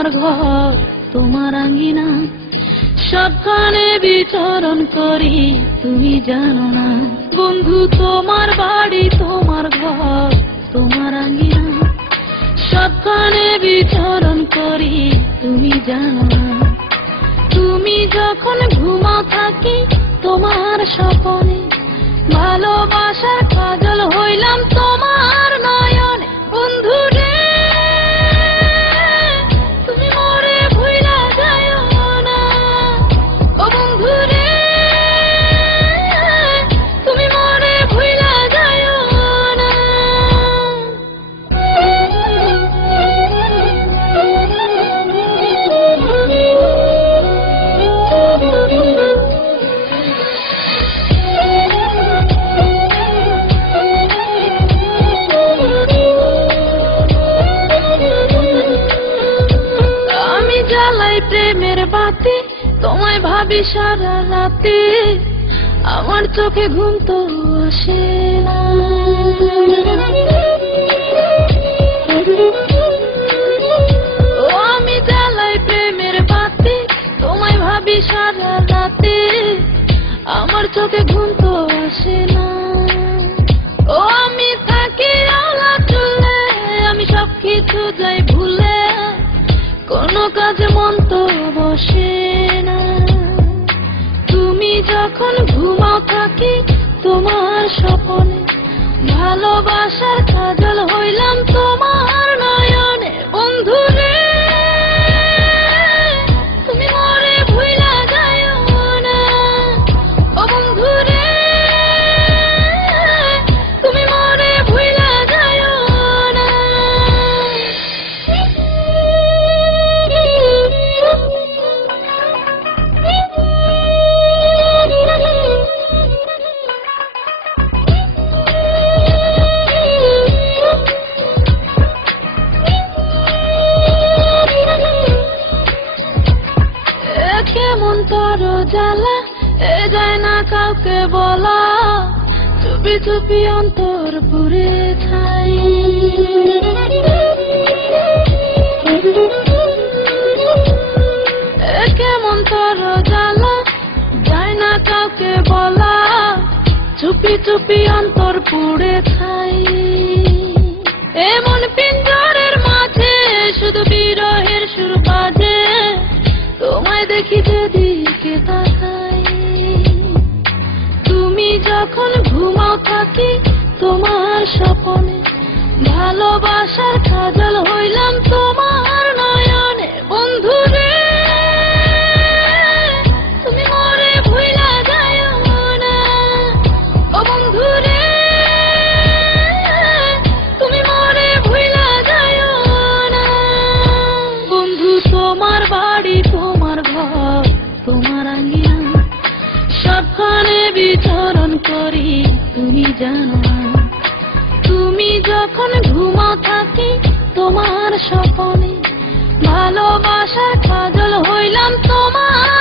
তোমার ঘর তোমার আঙ্গিনা সবখানে বিচরণ করি তুমি জানো না বন্ধু তোমার বাড়ি তোমার ঘর তোমার আঙ্গিনা সবখানে বিচরণ করি তুমি জানো না তুমি যখন ঘুমাও থাকি তোমার স্বপ্নে ভালোবাসার কাজল হইলাম তোমার নয়নে বন্ধু রে তুমি মরে ভুইলা যাও না ও বন্ধু রে তুমি মরে ভুইলা যাও না প্রেমের বাতি তোমায় ভাবি সারা রাতে আমার চোখে ঘুম তো আসে না ও আমি জ্বালাই প্রেমের বাতি তোমায় ভাবি সারা রাতে আমার চোখে ঘুম তো আসে না ও আমি থাকি আলা চুলে আমি সবকিছু যাই ভুলে কোনো কাজে মন তো বসে না তুমি যখন ঘুমাও থাকি তোমার স্বপ্নে ভালোবাসার কাজল হইলাম তোমার নয়নে বন্ধু রে তুমি মরে ভুইলা যাও না ও বন্ধু রে তুমি মরে ভুইলা যাও না কেমন তোর জ্বালা এ যায় না কাউকে বলা চুপি চুপি অন্তর পুরে ছাই কেমন তোর জ্বালা যায় না কাউকে বলা চুপি চুপি অন্তর পুড়ে ছাই এমন পিঞ্জরের মাঝে শুধু বিরহের সুর বাজে তোমায় দেখি যেদিকে তাকাই তুমি যখন ঘুমাও থাকি তোমার স্বপ্নে ভালোবাসার কাজল হইলাম তোমার নয়নে বন্ধু রে তুমি মরে ভুইলা যাও না ও বন্ধু রে তুমি মরে ভুইলা যাও না বন্ধু তোমার বাড়ি তোমার ঘর তোমার আঙ্গিনা সবখানে বিচরণ করি তুমি জানো না তুমি যখন ঘুমাও থাকি তোমার স্বপ্নে ভালোবাসার কাজল হইলাম তোমার